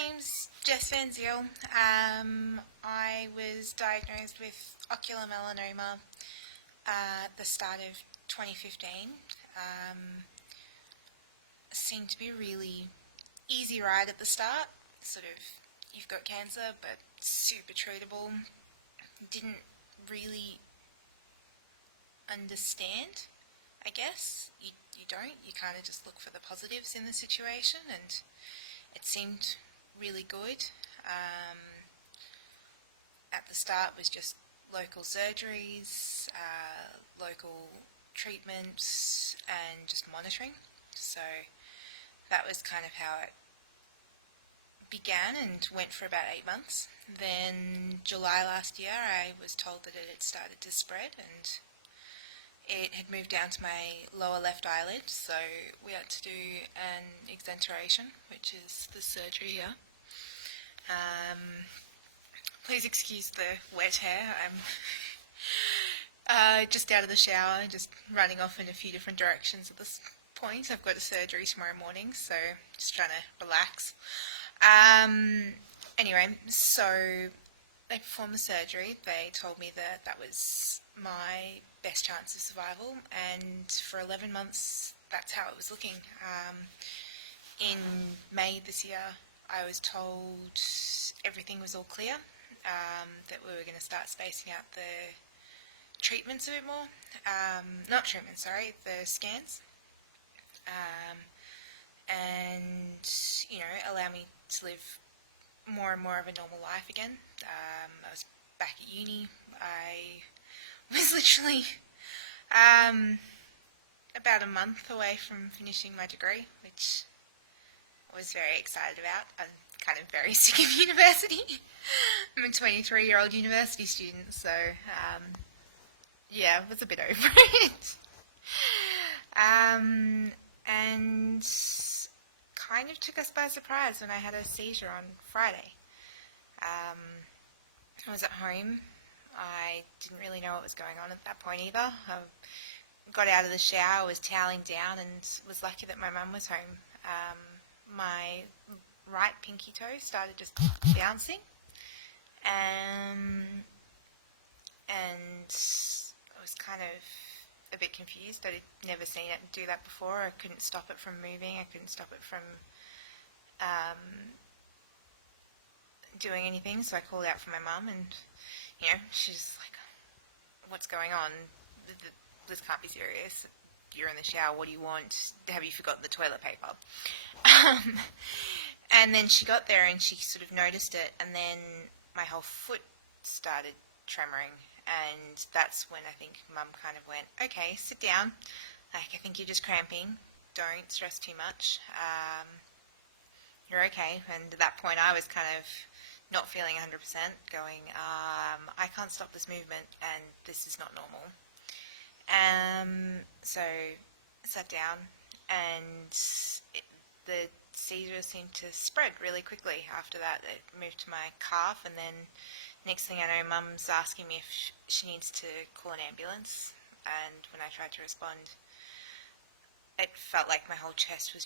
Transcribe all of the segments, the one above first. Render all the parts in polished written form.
name's Jess Van Ziel. I was diagnosed with ocular melanoma at the start of 2015. Seemed to be a really easy ride at the start. Sort of, you've got cancer, but super treatable. Didn't really understand, I guess. You don't. You kind of just look for the positives in the situation, and it seemed really good. At the start was just local surgeries, local treatments, and just monitoring. So that was kind of how it began and went for about 8 months. Then July last year I was told that it had started to spread and it had moved down to my lower left eyelid, so we had to do an exenteration, which is the surgery here. Please excuse the wet hair. I'm just out of the shower, just running off in a few different directions at this point. I've got a surgery tomorrow morning, so just trying to relax. Anyway, so they performed the surgery. They told me that that was my best chance of survival, and for 11 months that's how it was looking. In May this year I was told everything was all clear, that we were going to start spacing out the treatments a bit more. Not treatments, sorry, the scans. And, allow me to live more and more of a normal life again. I was back at uni. I was literally about a month away from finishing my degree, which I was very excited about. I'm kind of very sick of university. I'm a 23-year-old university student, so I was a bit over it. And kind of took us by surprise when I had a seizure on Friday. I was at home. I didn't really know what was going on at that point either. I got out of the shower, was toweling down, and was lucky that my mum was home. My right pinky toe started just bouncing, and I was kind of a bit confused. I'd never seen it do that before. I couldn't stop it from moving. I couldn't stop it from doing anything, so I called out for my mum, and she's like, "What's going on? This can't be serious. You're in the shower. What do you want? Have you forgotten the toilet paper?" And then she got there and she sort of noticed it, and then my whole foot started tremoring, and that's when I think Mum kind of went, "Okay, sit down. Like, I think you're just cramping. Don't stress too much. You're okay." And at that point I was kind of not feeling 100%, going, I can't stop this movement and this is not normal. So I sat down, and the seizure seemed to spread really quickly after that. It moved to my calf, and then next thing I know, Mum's asking me if she needs to call an ambulance, and when I tried to respond, it felt like my whole chest was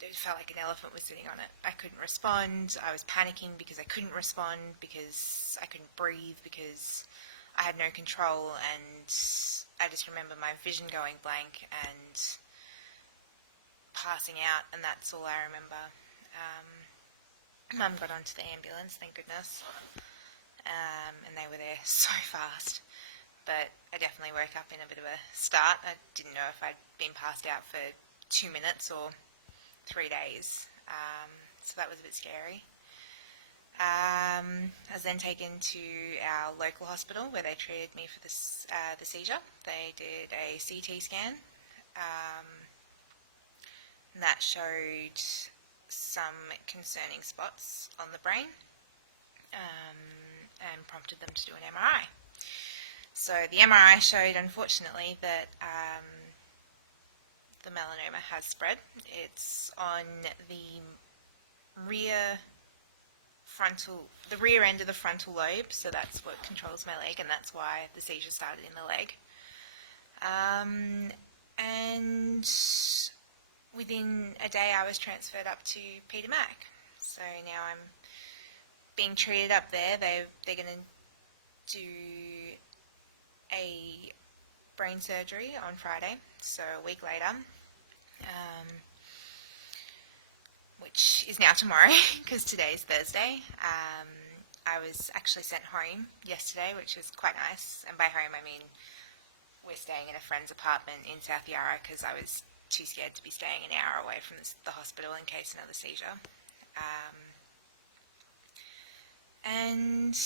it felt like an elephant was sitting on it. I couldn't respond. I was panicking because I couldn't respond, because I couldn't breathe, because I had no control, and I just remember my vision going blank and passing out, and that's all I remember. Mum got onto the ambulance, thank goodness, and they were there so fast. But I definitely woke up in a bit of a start. I didn't know if I'd been passed out for 2 minutes or 3 days, so that was a bit scary. I was then taken to our local hospital where they treated me for the seizure. They did a CT scan, and that showed some concerning spots on the brain, and prompted them to do an MRI. So the MRI showed, unfortunately, that the melanoma has spread. It's on the rear end of the frontal lobe, so that's what controls my leg, and that's why the seizure started in the leg. And within a day I was transferred up to Peter Mac. So now I'm being treated up there. They're going to do a brain surgery on Friday, so a week later, which is now tomorrow because today's Thursday. I was actually sent home yesterday, which was quite nice. And by home, I mean we're staying in a friend's apartment in South Yarra because I was too scared to be staying an hour away from the hospital in case another seizure. And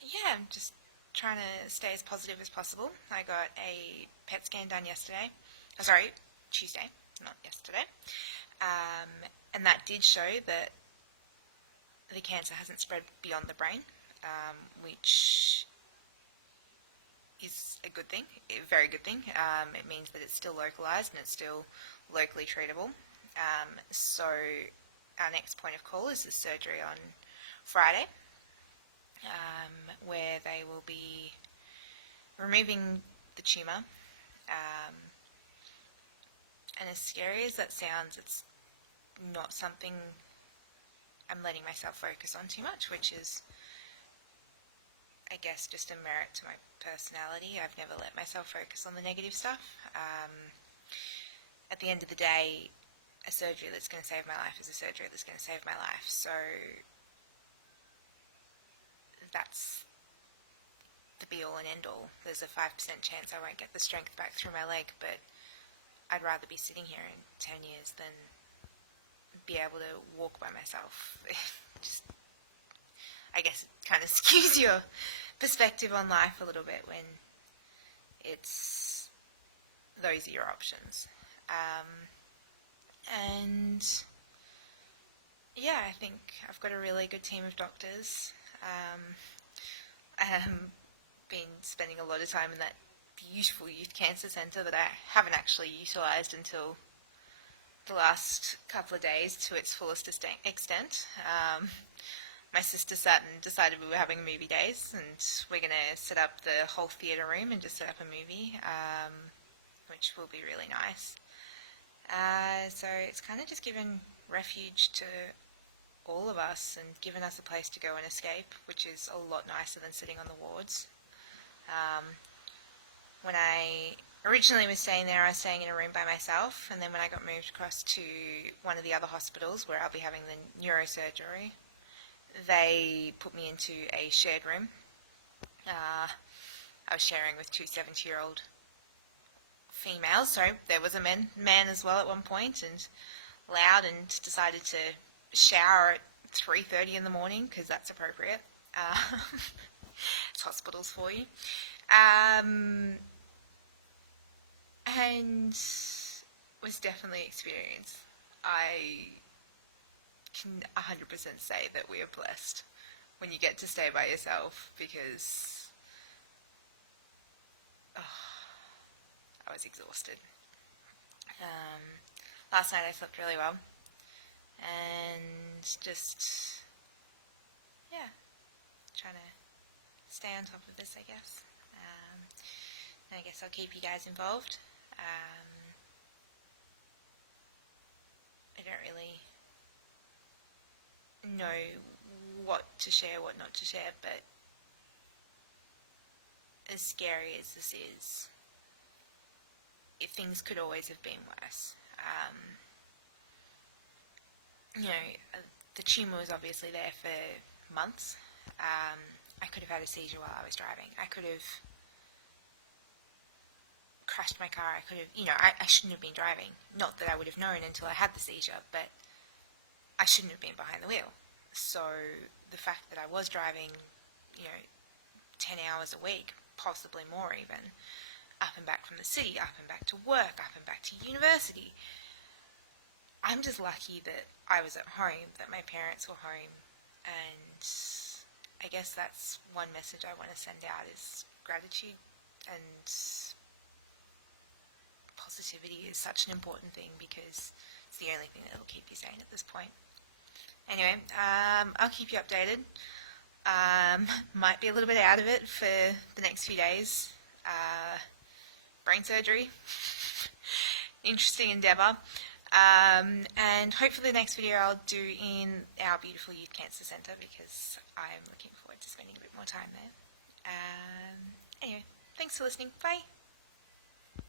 yeah, I'm just trying to stay as positive as possible. I got a PET scan done yesterday. Oh, sorry, Tuesday, not yesterday. And that did show that the cancer hasn't spread beyond the brain, which is a good thing, a very good thing. It means that it's still localized and it's still locally treatable. So our next point of call is the surgery on Friday, where they will be removing the tumour. And as scary as that sounds, it's not something I'm letting myself focus on too much, which is, I guess, just a merit to my personality. I've never let myself focus on the negative stuff. At the end of the day, a surgery that's going to save my life is a surgery that's going to save my life. So that's the be-all and end-all. There's a 5% chance I won't get the strength back through my leg, but I'd rather be sitting here in 10 years than be able to walk by myself. Just, I guess it kind of skews your perspective on life a little bit when it's those are your options. And yeah, I think I've got a really good team of doctors. I have been spending a lot of time in that beautiful youth cancer centre that I haven't actually utilised until the last couple of days to its fullest extent. My sister sat and decided we were having movie days, and we're going to set up the whole theatre room and just set up a movie, which will be really nice. So it's kind of just given refuge to all of us and given us a place to go and escape, which is a lot nicer than sitting on the wards. When I originally was staying there, I was staying in a room by myself, and then when I got moved across to one of the other hospitals where I'll be having the neurosurgery, they put me into a shared room. I was sharing with two 70-year-old females, so there was a man as well at one point, and loud, and decided to shower at 3:30 in the morning because that's appropriate. It's hospitals for you. And was definitely experience. I can 100% say that we are blessed when you get to stay by yourself because I was exhausted. Last night I slept really well and just, yeah, trying to stay on top of this, I guess. And I guess I'll keep you guys involved. I don't really know what to share, what not to share, but as scary as this is, things could always have been worse. The tumour was obviously there for months. I could have had a seizure while I was driving. I could have crashed my car. I could have, I shouldn't have been driving. Not that I would have known until I had the seizure, but I shouldn't have been behind the wheel. So the fact that I was driving, 10 hours a week, possibly more even, up and back from the city, up and back to work, up and back to university. I'm just lucky that I was at home, that my parents were home, and I guess that's one message I want to send out is gratitude and positivity is such an important thing because it's the only thing that will keep you sane at this point. Anyway, I'll keep you updated. Might be a little bit out of it for the next few days. Brain surgery. Interesting endeavour. And hopefully the next video I'll do in our beautiful youth cancer centre, because I'm looking forward to spending a bit more time there. Anyway, thanks for listening. Bye.